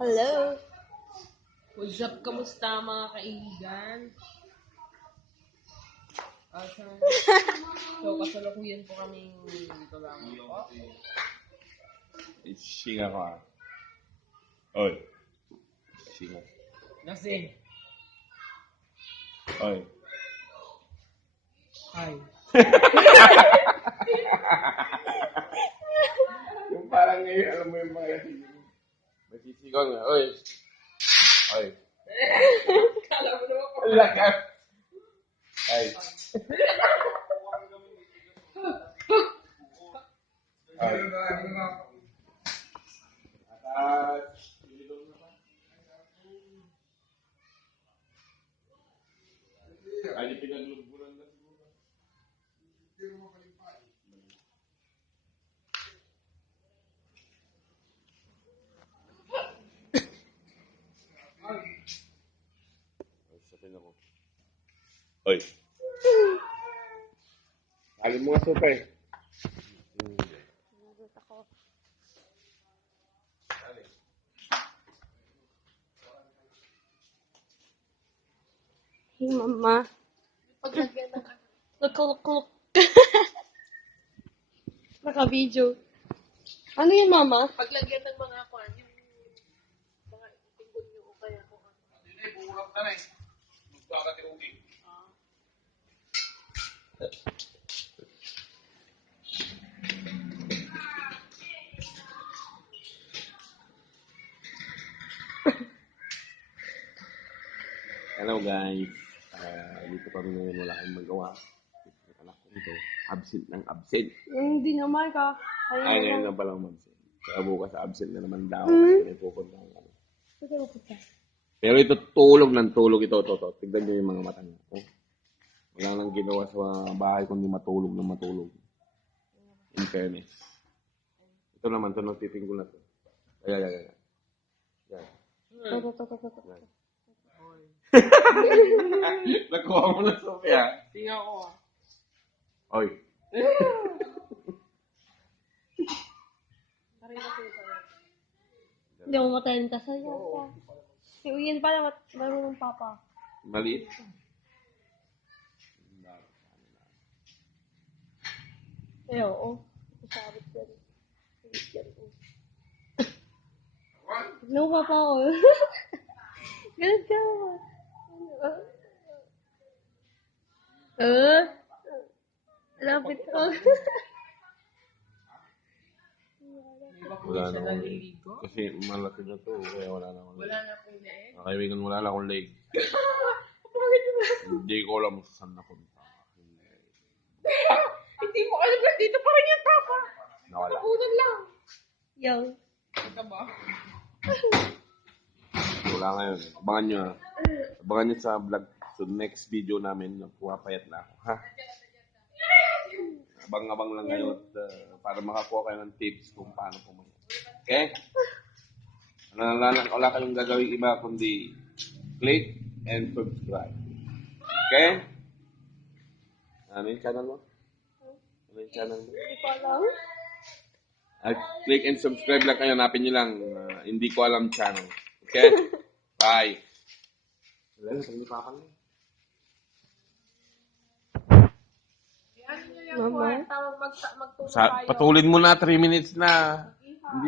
Hello. What's up? Kamusta mga kaibigan? So, kasalukuyan po kaming dito lang po. Singa ka. Oy. Singa. Kasi, Oy. hi. Yung parang ngayon, alam mo yung mga masisigaw nga. Oy. Oy. Kala mo naman po. Lakas. Ay. Ay. Atas. Ay, pinagluburan na siguro. Ay, sabihin ako. Oy. Alam mo nga sopa eh. Nagot ako. Hey, mama. Paglagyan ng Nagkuluk-kuluk. Naka-video. Ano yun, mama? paglagyan ng mga kwan, yung mga tingkod nyo o kaya kung ano. Hindi, buulang ka na eh. Magkakatiugi. Hello guys. Dito kami ngayon, wala kayong magawa. Yung anak ko ito, absent ng absent. Hindi naman ka. Ay, ngayon na palang absent. Kaya bukas absent na naman daw. Kasi may pupunta ng ano. Pero ito, tulog ng tulog ito. Tignan nyo yung mga mata niya. Oh. Wala nang ginawa sa bahay kundi matulog na matulog. In fairness. Ito naman, ito nagtiting ko na to. Ayan. Yan. Nakuha mo na, Sophia. Tingnan ko. Oy. Hindi ako matalenta sa'yo. Si Uyen pala, marunong papa. Maliit. Eh, oo. Sabit yan. Sabit yan. No, papa ko. Ganun ka. Lapit ko. Wala na Siya akong leg. naliligo. Kasi malaki na to, kaya wala na akong leg. Wala na pong leeg. Kaibigan, wala na akong leg. Hindi ko alam kung saan napunta. Hindi mo alam na dito pa rin yung papa. Nawala. Unan lang. Yo. Ito ba? Wala ngayon. Abangan nyo ha. Abangan nyo sa vlog. So next video namin, pumapayat na ako. Ha? Abang-abang lang ngayon para makakuha kayo ng tips kung paano pumayat. Okay? Wala kayong gagawin iba kundi click and subscribe. Okay? Ano yung channel mo? Ano yung channel mo? Hindi ko alam. Click and subscribe lang kayo. Hanapin nyo lang. Hindi ko alam channel. Okay? Bye. Wala na, hindi pa ako. Ano nyo yung kwan? Tawag magtulog tayo. Patulin mo na, 3 minutes na.